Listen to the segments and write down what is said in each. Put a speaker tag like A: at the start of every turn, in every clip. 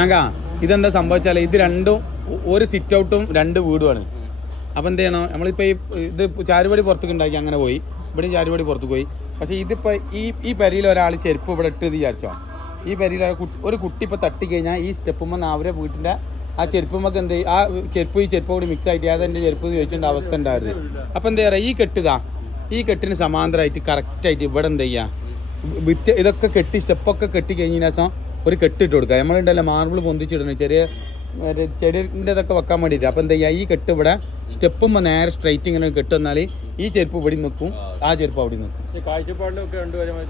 A: ആകാ ഇതെന്താ സംഭവിച്ചാൽ ഇത് രണ്ടും ഒരു സിറ്റ് ഔട്ടും രണ്ട് വീടുമാണ്. അപ്പൊ എന്ത് ചെയ്യണം? നമ്മളിപ്പോൾ ഈ ഇത് ചാരുപടി പുറത്തേക്ക് ഉണ്ടാക്കി അങ്ങനെ പോയി. ഇവിടെയും ചാരുപടി പുറത്ത് പോയി. പക്ഷേ ഇതിപ്പോൾ ഈ ഈ പരിയിൽ ഒരാൾ ചെരുപ്പ് ഇവിടെ ഇട്ട് വിചാരിച്ചോ? ഈ പരിയിൽ ഒരു കുട്ടി- ഇപ്പൊ തട്ടി കഴിഞ്ഞാൽ ഈ സ്റ്റെപ്പുമ്പോൾ അവരെ വീട്ടിന്റെ ആ ചെരുപ്പുമ്പോൾ എന്ത്? ആ ചെരുപ്പ് ഈ ചെരുപ്പ് കൂടി മിക്സ് ആയിട്ട് അതെന്റെ ചെരുപ്പ് എന്ന് ചോദിച്ചിട്ട് അവസ്ഥ ഉണ്ടാവരുത്. അപ്പോൾ എന്താ പറയുക ഈ കെട്ടുക ഈ കെട്ടിന് സമാന്തരമായിട്ട് കറക്റ്റായിട്ട് ഇവിടെ എന്ത് ചെയ്യുക ഇതൊക്കെ കെട്ടി സ്റ്റെപ്പൊക്കെ കെട്ടി കഴിഞ്ഞ ശേഷം ഒരു കെട്ടിട്ട് കൊടുക്കുക. നമ്മളുണ്ടല്ലോ മാർബിൾ പൊന്തിച്ചിടുന്നത് ചെറിയ ചെടിന്റെതൊക്കെ ചെടിന്റെ വെക്കാൻ വേണ്ടിയിട്ട്. അപ്പോൾ എന്താ ചെയ്യുക ഈ കെട്ട് ഇവിടെ സ്റ്റെപ്പുമ്പോൾ നേരെ സ്ട്രൈറ്റ് ഇങ്ങനെ കെട്ട് വന്നാൽ ഈ ചെരുപ്പ് ഇവിടെ നിൽക്കും ആ ചെരുപ്പ് അവിടെ നിൽക്കും.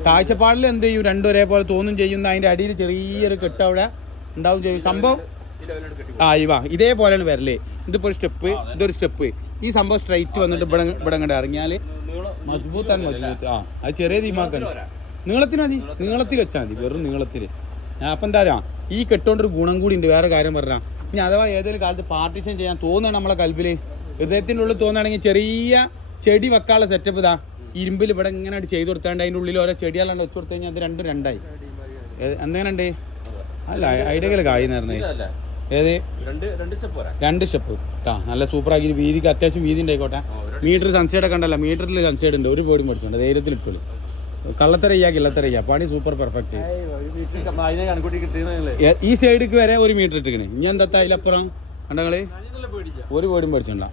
A: കാഴ്ചപ്പാടിൽ എന്ത് ചെയ്യും? രണ്ടും ഒരേപോലെ തോന്നും ചെയ്യുന്ന അതിന്റെ അടിയിൽ ചെറിയൊരു കെട്ട് അവിടെ ഉണ്ടാവും ചെയ്യും. സംഭവം ആ ഇവ ഇതേപോലെയാണ് വരൽ. ഇതിപ്പോൾ ഒരു സ്റ്റെപ്പ് ഇതൊരു സ്റ്റെപ്പ് ഈ സംഭവം സ്ട്രൈറ്റ് വന്നിട്ട് ഇവിടെ ഇവിടെ അങ്ങോട്ട് ഇറങ്ങിയാൽ മജ്ബൂത്താണ് മജ്ബൂത്ത്. ആ അത് ചെറിയ തീമാക്കാണ് നീളത്തിന് മതി നീളത്തിൽ വെച്ചാൽ മതി. വെറും നീളത്തിൽ അപ്പം എന്താ പറയുക ഈ കെട്ടോണ്ടൊരു ഗുണം കൂടി ഉണ്ട് വേറെ കാര്യം പറഞ്ഞാൽ ഇനി അഥവാ ഏതെങ്കിലും കാലത്ത് പാർട്ടീഷൻ ചെയ്യാൻ തോന്നുകയാണ് നമ്മളെ കൽബിൽ ഹൃദയത്തിന്റെ ഉള്ളിൽ തോന്നുകയാണെങ്കിൽ ചെറിയ ചെടി വെക്കാനുള്ള സെറ്റപ്പ് ഇതാ. ഇരുമ്പിൽ ഇവിടെ ഇങ്ങനെ ആയിട്ട് ചെയ്ത് കൊടുത്താണ്ട് അതിന്റെ ഉള്ളിൽ ഓരോ ചെടികളാണ്ട് വെച്ച് കൊടുത്തു കഴിഞ്ഞാൽ അത് രണ്ടും രണ്ടായി. എന്തെങ്ങനെയുണ്ട് അല്ല ഐഡിയകൾ കായി നേർന്നേ ഏത്?
B: രണ്ട് രണ്ട് സ്റ്റെപ്പ്
A: കേട്ടോ നല്ല സൂപ്പറാക്കി വീതിക്ക് അത്യാവശ്യം വീതി ഉണ്ടായിക്കോട്ടെ. മീറ്റർ സൺസൈഡ് ഒക്കെ ഉണ്ടല്ലോ മീറ്ററിൽ സൺസൈഡ് ഉണ്ട്. ഒരു ബോഡി മേടിച്ചുണ്ട്. ധൈര്യത്തിൽ ഇട്ടുള്ളൂ കള്ളത്തരയ്യാ കിള്ളത്തരയ്യാ പണി സൂപ്പർ പെർഫെക്റ്റ് ഈ സൈഡിക്ക് വരെ ഒരു മീറ്റർ ഇട്ടിക്കണേ ഇനി എന്താ അതിലപ്പുറം? കണ്ടങ്ങൾ ഒരു വീടും മേടിച്ചിട്ടുണ്ട